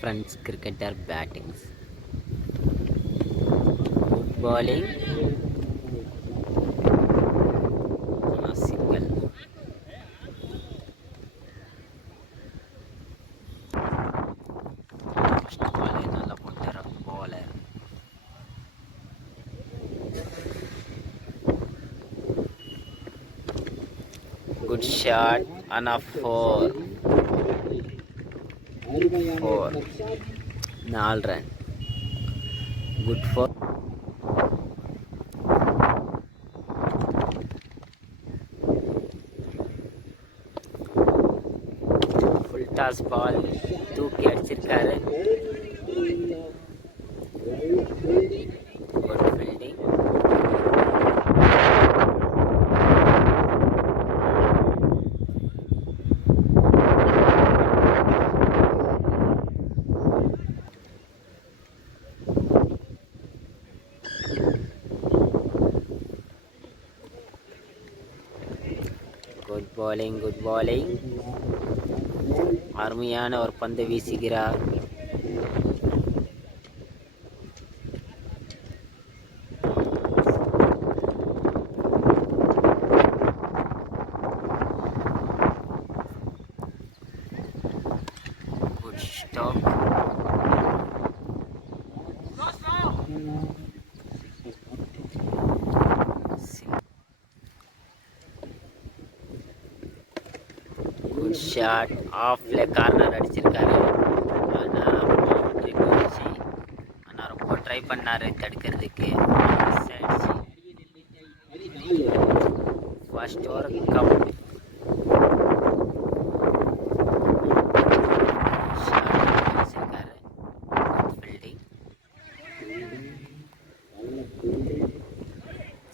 French cricketer batting. Good bowling. Single. First ball nalla pottara bowler. Good shot on a 4. 4. 4 run. Good for. Full toss ball. தூக்கி அடிச்சிருக்காரு. Good fielding. Good bowling, good bowling. அருமையான ஒரு பந்து வீசுகிறார். Good stop. Good shot. Off leg corner அடிச்சிருக்காரு. ஆனா பவுண்டரி போச்சு. ஆனா ரொம்ப ட்ரை பண்ணாரு தடுக்கிறதுக்கு. First over count.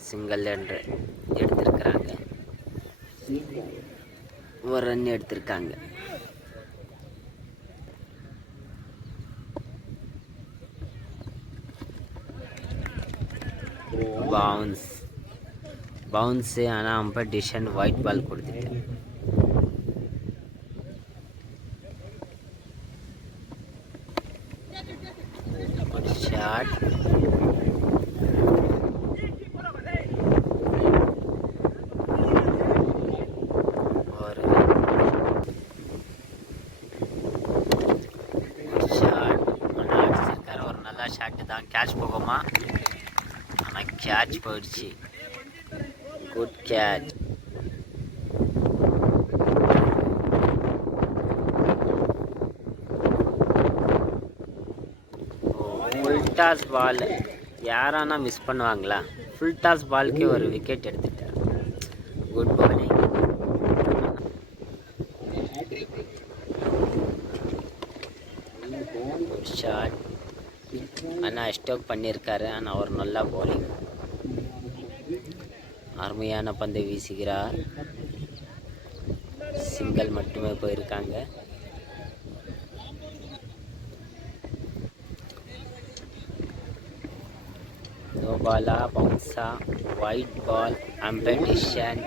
சிங்கிள் என்று எடுத்திருக்கிறாங்க. ஒரு ரன் எடுத்திருக்காங்க. பவுன்ஸு ஆனால் அம்பர் டிஷன் ஒயிட் பால் கொடுத்துட்டேன். ஒரு ஷாட். ஷாட்டு தான். கேட்ச் போகுமா? ஆனால் கேட்ச் போயிடுச்சு. Good catch. Full toss ball யாரானா மிஸ் பண்ணுவாங்களா? ஃபுல் டாஸ் பாலுக்கே ஒரு விக்கெட் எடுத்துட்டார். Good bowling. Good shot. ஆனால் ஸ்டோக் பண்ணியிருக்காரு. ஆனால் ஒரு நல்ல பவுலிங். அருமையான பந்தை வீசுகிறார். சிங்கிள் மட்டுமே போயிருக்காங்க. நோ பாலா, பவுன்ஸா, ஒயிட் பால், அம்பையர் டிசிஷன்.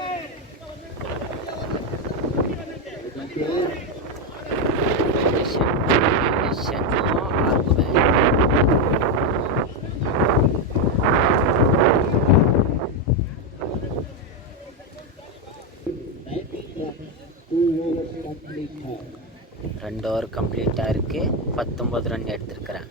ரெண்டு ஓவர் கம்ப்ளீட்டாக இருக்கு. 19 ரன் எடுத்திருக்கிறேன்.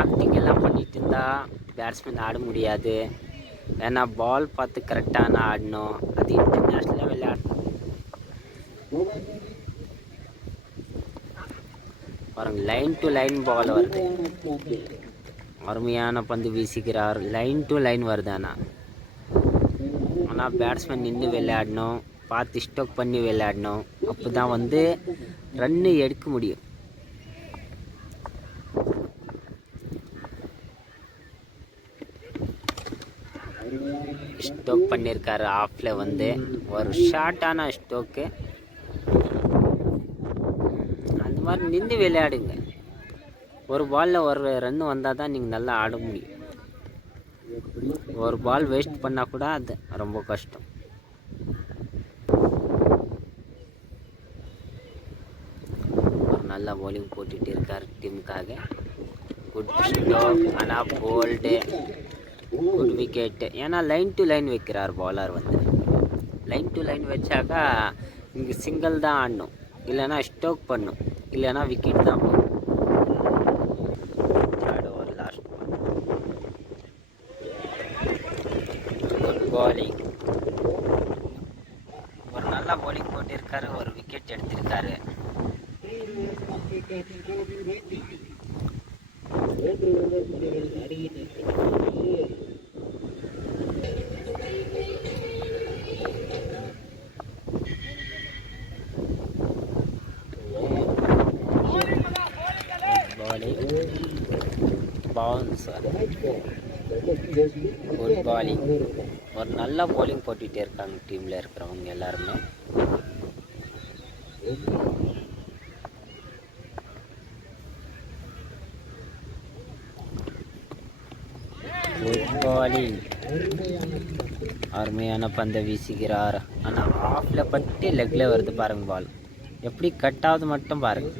ஆக்டிங் எல்லாம் பண்ணிட்டு இருந்தா பேட்ஸ்மேன் ஆட முடியாது. ஏன்னா பால் பார்த்து கரெக்டான ஆடணும். அது இன்டர்நேஷ்னலாக விளையாடணும். பாருங்க, லைன் டு லைன் பால் வருது. அருமையான பந்து வீசுகிறார். லைன் டு லைன் வருது. ஆனால் பேட்ஸ்மேன் நின்று விளையாடணும். பார்த்து ஸ்டோக் பண்ணி விளையாடணும். அப்போ தான் வந்து ரன்னு எடுக்க முடியும். ஸ்டோக் பண்ணியிருக்காரு. ஆஃபில் வந்து ஒரு ஷார்ட்டான ஸ்டோக்கு. அந்த மாதிரி நின்று விளையாடுங்க. ஒரு பாலில் ஒரு ரன் வந்தால் தான் நீங்கள் நல்லா ஆட முடியும். ஒரு பால் வேஸ்ட் பண்ணால் கூட அது ரொம்ப கஷ்டம். ஒரு நல்ல பவுலிங் போட்டுட்டு இருக்கார் டீமுக்காக. குட் ஸ்டோக், ஆனால் போல்டு, குட் விக்கெட்டு. ஏன்னா லைன் டு லைன் வைக்கிறார் பாலர் வந்து. லைன் டு லைன் வச்சாக்கா இங்கே சிங்கிள் தான் ஆடணும், இல்லைன்னா ஸ்டோக் பண்ணும், இல்லைன்னா விக்கெட் தான் போகும். ஒரு லாஸ்ட் குட் பாலிங். ஒரு நல்ல பவுலிங் போட்டிருக்காரு, ஒரு விக்கெட் எடுத்திருக்காரு. Bouncer, good bowling. ஒரு நல்ல பவுலிங் போட்டுகிட்டே இருக்காங்க டீமில் இருக்கிறவங்க எல்லாருமே. குட் பாலிங். அருமையான பந்தை வீசுகிறார். ஆனால் ஆஃபில் பட்டு லெக்கில் வருது பாருங்க பால். எப்படி கட் ஆகுது மட்டும் பாருங்க.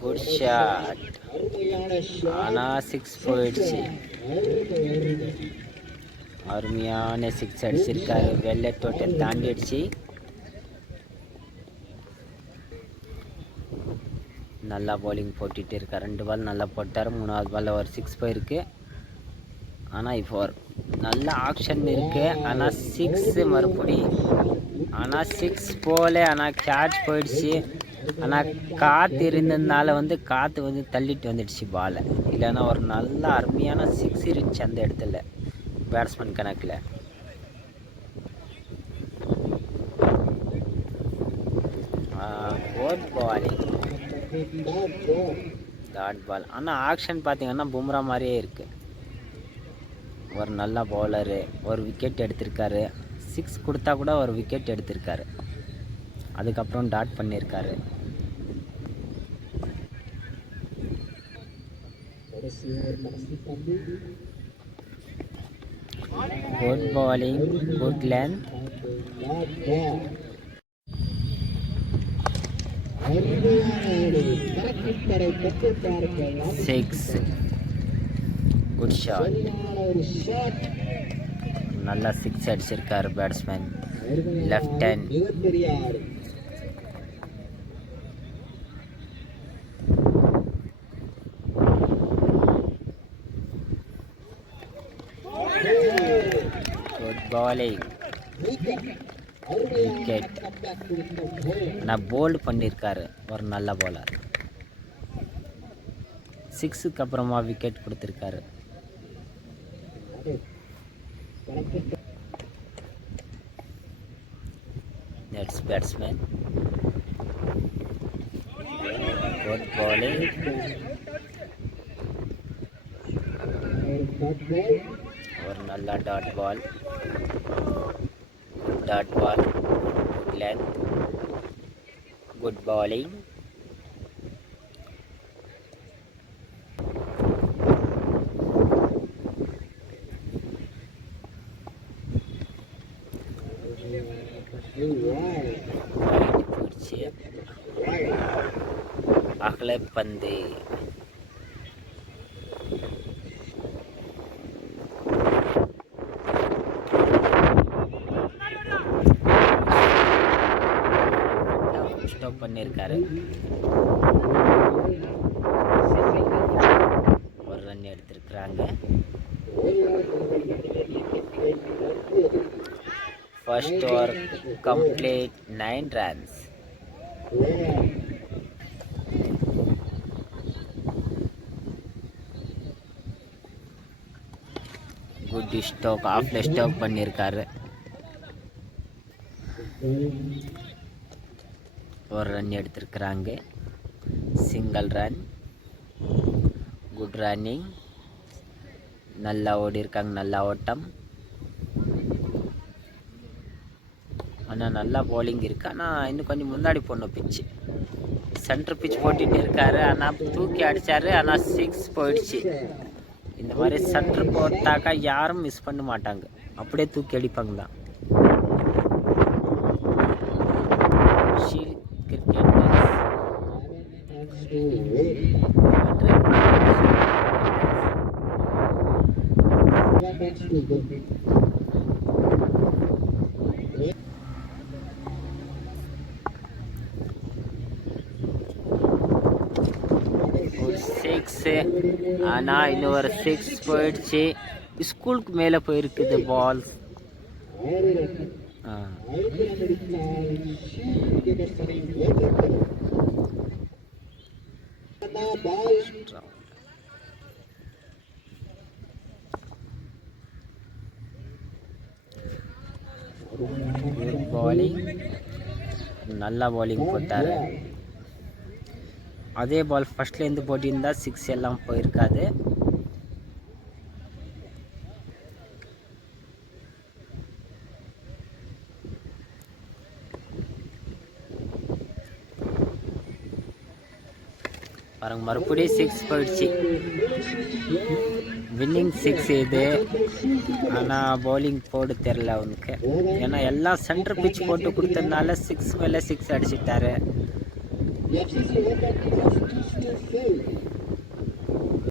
குட் ஷாட், ஆனால் 6 போயிடுச்சு. அருமையான 6 அடிச்சிருக்காரு. வெள்ளை டோட்டல் தாண்டிடுச்சு. நல்லா பவுலிங் போட்டுட்டு இருக்கார். 2 பால் நல்லா போட்டார். 3வது பாலில் ஒரு 6 போயிருக்கு. ஆனால் இப்போ நல்ல ஆக்ஷன் இருக்குது. ஆனால் 6 மறுபடி. ஆனால் 6 போல, ஆனால் கேட்ச் போயிடுச்சு. ஆனால் காற்று இருந்ததுனால வந்து காற்று வந்து தள்ளிட்டு வந்துடுச்சு பாலை. இல்லைன்னா ஒரு நல்ல அருமையான 6 இருந்துச்சு அந்த இடத்துல பேட்ஸ்மேன் கணக்கில். குட் பாலிங், டாட் பால். ஆனால் ஆக்ஷன் பார்த்தீங்கன்னா பும்ரா மாதிரியே இருக்குது. ஒரு நல்ல பவுலரு, ஒரு விக்கெட் எடுத்திருக்காரு. 6 கொடுத்தா கூட ஒரு விக்கெட் எடுத்திருக்காரு. அதுக்கப்புறம் டாட் பண்ணியிருக்காரு. Good bowling, good length. 6. Good shot, நல்லா 6 அடிச்சிருக்காரு பேட்ஸ்மேன். Left hand. குட் பாலிங், விக்கெட். நான் போல்டு பண்ணியிருக்காரு ஒரு நல்ல பவுலர். 6க்கு அப்புறமா விக்கெட் கொடுத்துருக்காரு. Next batsman. குட் பாலிங், ஒரு நல்ல dot ball. Dot ball, good length, good bowling. அகல பந்து. ஸ்டாப் பண்ணியிருக்காரு. ஒரு ரன் எடுத்திருக்கிறாங்க. First over complete 9 runs. Good stroke, off stroke பண்ணிருக்காரு. ஒரு ரன் எடுத்திருக்காங்க. சிங்கிள் ரன், குட் ரன்னிங், நல்லா ஓடி இருக்காங்க, நல்லா ஓட்டம். ஆனால் நல்லா bowling இருக்குது. ஆனால் இன்னும் கொஞ்சம் முன்னாடி போடணும் பிச்சு. சென்டர் பிச் போட்டுட்டு இருக்காரு, ஆனால் தூக்கி அடித்தார். ஆனால் 6 போயிடுச்சு. இந்த மாதிரி சென்டர் போட்டாக்கா யாரும் மிஸ் பண்ண மாட்டாங்க, அப்படியே தூக்கி அடிப்பாங்க தான். கிரிக்கெட் ஒரு 6. ஆனால் இன்னும் ஒரு 6 போயிடுச்சு. ஸ்கூலுக்கு மேலே போயிருக்குது பால்ஸ். பாலிங், நல்லா பாலிங் போட்டார். அதே பால் ஃபர்ஸ்ட்லேருந்து போட்டிருந்தா 6 எல்லாம் போயிருக்காது. பாருங்க, மறுபடியும் 6 போயிடுச்சு. வின்னிங் 6 இது. ஆனால் பவுலிங் போட தெரில அவனுக்கு. ஏன்னா எல்லாம் சென்டர் பிச் போட்டு கொடுத்ததுனால 6 மேலே 6 அடிச்சிட்டாரு.